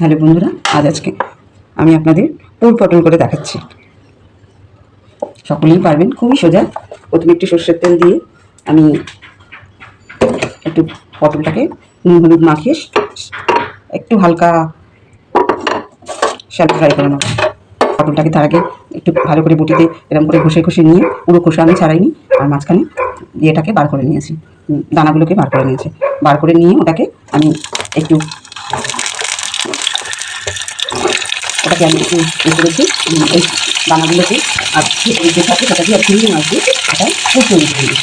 Hello বন্ধুরা, আজকে আমি আপনাদের পুর পটল করে দেখাচ্ছি। সকলেই পারবেন, খুবই সোজা। প্রথমে একটু সর্ষের তেল দিয়ে আমি একটু পটলটাকে নুন হলুদ মাখিয়ে একটু হালকা শ্যালো ফ্রাই করে নেব। পটলটাকে তার আগে একটু ভালো করে বটিতে এরকম করে ঘষে ঘষে নিয়ে, পুরো খোসা আমি ছাড়াইনি, আর মাঝখানে ইয়েটাকে বার করে নিয়েছি, দানাগুলোকে বার করে নিয়েছি। বার করে নিয়ে ওটাকে আমি একটু আমি একটু করেছি, এই দানাগুলোকে আর যে থাকে সেটাকে আর চিংড়ি মাছ দিয়ে এটা পুর তৈরি করে দিই।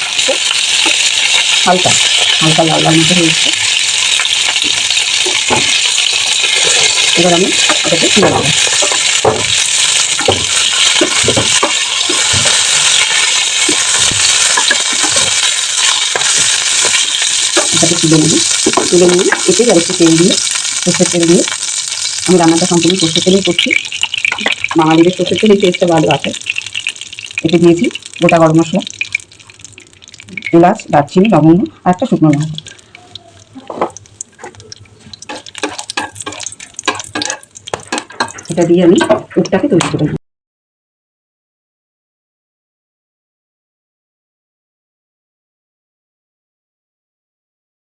হালকা হালকা লাল লাল মতো হয়ে এসছে। এবার আমি এটাকে তুলে নেব। এটাকে তুলে নিয়ে এতে আর একটু তেল দিয়ে, সর্ষের তেল দিয়ে, আমি রান্নাটা সম্পূর্ণ সর্ষের তেলেই করছি। বাঙালিদের সর্ষের তেলের টেস্টটা ভালো আছে। এতে দিয়েছি গোটা গরম মশলা, এলাচ, দারচিনি, লবঙ্গ আর একটা শুকনো লঙ্কা। এটা দিয়ে আমি পুরটাকে তৈরি করে দিই।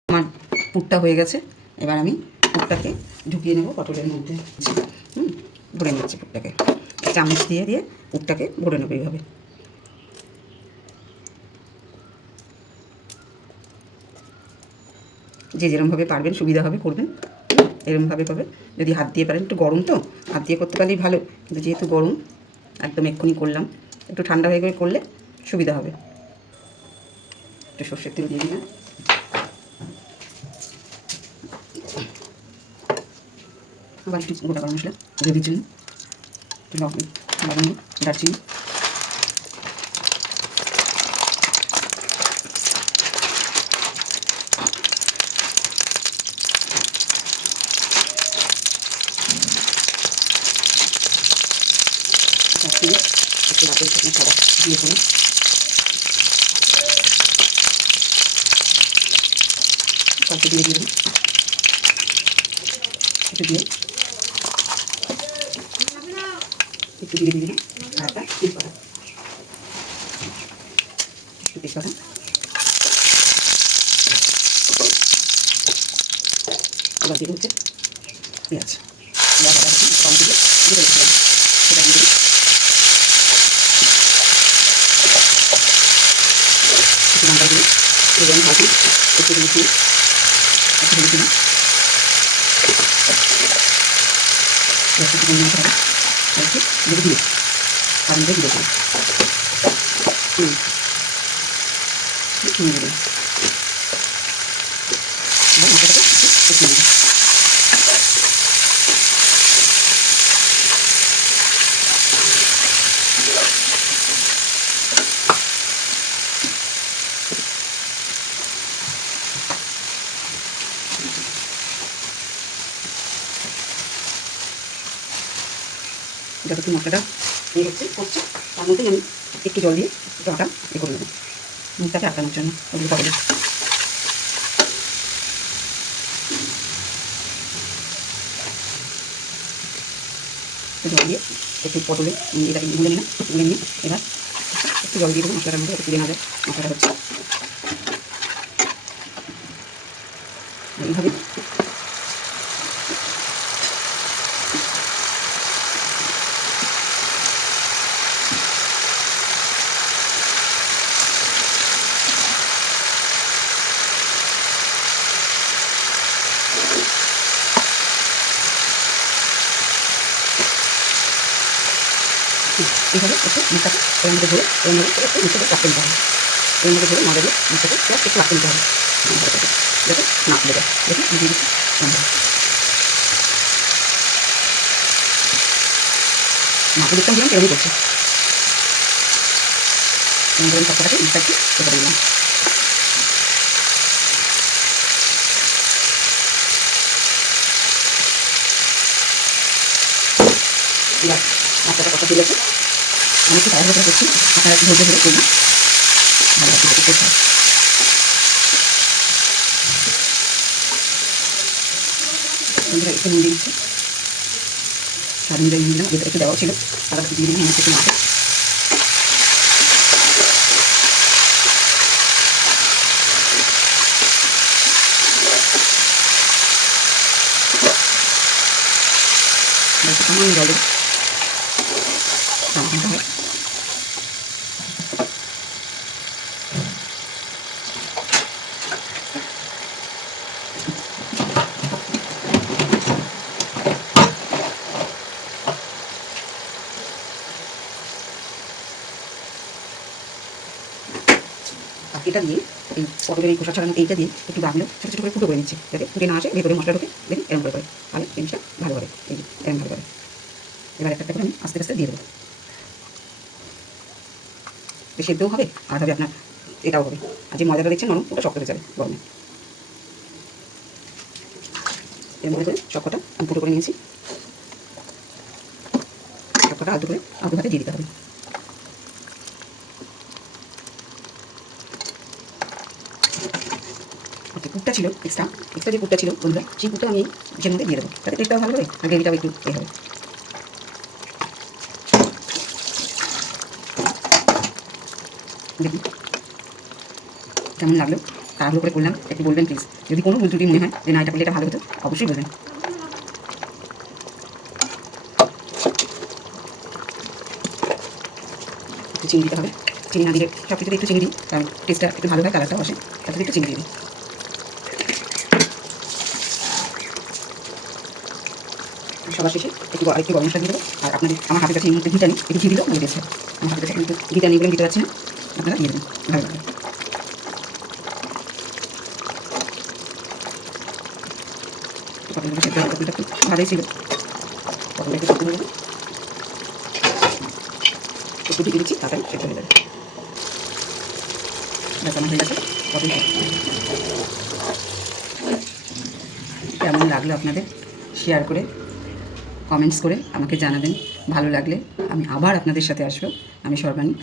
আমার পুরটা হয়ে গেছে। এবার আমি পুরটাকে ঢুকিয়ে নেব পটলের মধ্যে। ভরে নিচ্ছি পুরটাকে, চামচ দিয়ে দিয়ে পুরটাকে ভরে নেবো এইভাবে। যে যেরমভাবে পারবেন সুবিধা হবে করবেন, এরমভাবে করবেন। যদি হাত দিয়ে পারেন, একটু গরম তো, হাত দিয়ে করতে পারলেই ভালো, কিন্তু যেহেতু গরম একদম এক্ষুনি করলাম, একটু ঠান্ডা হয়ে গিয়ে করলে সুবিধা হবে। একটু সর্ষের তেল দিয়ে দিলাম, আবার একটু গোটা গরম মশলা গ্রেভির জন্য, একটু লবঙ্গ, দারচিনি, একটু রাতের খাবার দিয়ে দেবো। কয়েকটা দিয়ে দিয়ে দেবো, একটু দিয়ে দিয়ে দিলাম। আর একটা তেজপাতা, একটু তেজপাতা, আবার দিয়ে হচ্ছে পেঁয়াজ, কম দিয়ে সেটা দিয়ে দিই। একটু লঙ্কা দিয়ে এবার আমি ভাজি, একটু হলুদ দিই, একটু হলুদ দিলাম, একটু চিকেন মশলা হবে, একটু দিয়ে দিই, আর দিয়ে দিই দিলাম। মশলাটাকে একটু দিই। যতক্ষণ মশলাটা ইয়ে হচ্ছে করছে, তার মধ্যেই আমি একটু জল দিয়ে একটু আটা ইয়ে করে নেবো, মুখটাকে আটানোর জন্য। ওগুলো পটলে জল দিয়ে একটু পটলে এটাকে গুলে নিলাম, গুলে নিয়ে এবার একটু জল দিয়ে দেবো মশলাটার মধ্যে, একটু তুলে নেওয়া যায়। মশলাটা হচ্ছে এইভাবে এইভাবে একটু মুখটাকে এর মধ্যে ধরে এর মধ্যে একটু মুখটাকে রাখতে নিতে হবে। এর মধ্যে ধরে না দিলে মুখটাকে একটু রাখতে নিতে হবে, যাতে না খুলে যায়। দেখুন দিয়ে দিচ্ছি মাকে দেখতাম দিলাম এরকমই করছে। এরকম করে তরকাটাকে মুখটা একটু করে দিলাম। এবার মশলাটা কত তুলেছে, আমি একটু তাড়াহুড়ো করে করছি, আপনারা একটু ধৈর্য ধরে করুন, ভালো করতে করতে হয়। বন্ধুরা একটু নুন দিচ্ছি, স্বাদ অনুযায়ী দিয়ে দিলাম, যেটা একটু দেওয়া ছিল তারা দিয়ে দিলাম একটু মাছ। সামান্য জল দেবো, সামান্য হয়। এটা দিয়ে এই পটলের এই খোসা ছাড়ানো এইটা দিয়ে একটু দাগলো ছোটো ছোটো করে ফুটো করে নিচ্ছি, যাতে ফুটে না আসে, ভেতরে মশলা ঢোকে। দেখুন এরকম করে তাহলে জিনিসটা ভালো হবে। এই যে এরকম ভালো হবে। এবার একটা করে আমি আস্তে আস্তে দিয়ে দেবো। সেদ্ধও হবে আর হবে আপনার এটাও হবে। আর যে ময়দাটা দেখছেন নরম, ওটা শক্ত হয়ে যাবে গরমে। এরকম করে সবকটা আমি ফুটো করে নিয়েছি। সবকটা আলু করে আলু ভাতে দিয়ে দিতে হবে। যে কুটটা ছিল এক্সট্রা যে কুটটা ছিল বন্ধুরা, সেই কুটটা আমি এর মধ্যে দিয়ে দেবো, তাতে টেস্টটাও ভালো হবে আর গ্রেভিটাও একটু এ হবে। দেখুন কেমন লাগলো, তাড়াহুড়ো করে করলাম, একটু বলবেন প্লিজ। যদি কোনো ভুল ত্রুটি মনে হয় যে না এটা করলে এটা ভালো হতো, অবশ্যই বলবেন। একটু চিনি দিতে হবে, চিনি না দিলে সব কিছুতে একটু চিনি দিই, কারণ টেস্টটা একটু ভালো হয়, কালারটাও আসে, তাতে একটু চিনি দিই। সবার শেষে আরেকটু গরম মশলা দিয়ে দেবো। আর আপনাদের আমার হাতের কাছে এই মুহূর্তে ঘিটা নেই, একটু ঘি দিলেও ভালো টেস্ট হয়। আমার হাতের কাছে কিন্তু ঘিটা নেই বলে দিতে পারছি না, আপনারা দিয়ে দেবেন, ভালো লাগবে। পটলগুলো সেদ্ধ হবে, পটলটা একটু ভালোই ছিল, পটলটা একটু সেদ্ধ হয়ে যাবে, একটু দিয়ে দিচ্ছি, তাড়াতাড়ি সেদ্ধ হয়ে যাবে। ব্যাস আমার হয়ে গেছে পটল। কেমন লাগলো আপনাদের শেয়ার করে, কমেন্টস করে আমাকে জানাবেন। ভালো লাগলে আমি আবার আপনাদের সাথে আসবো। আমি সর্বাণী।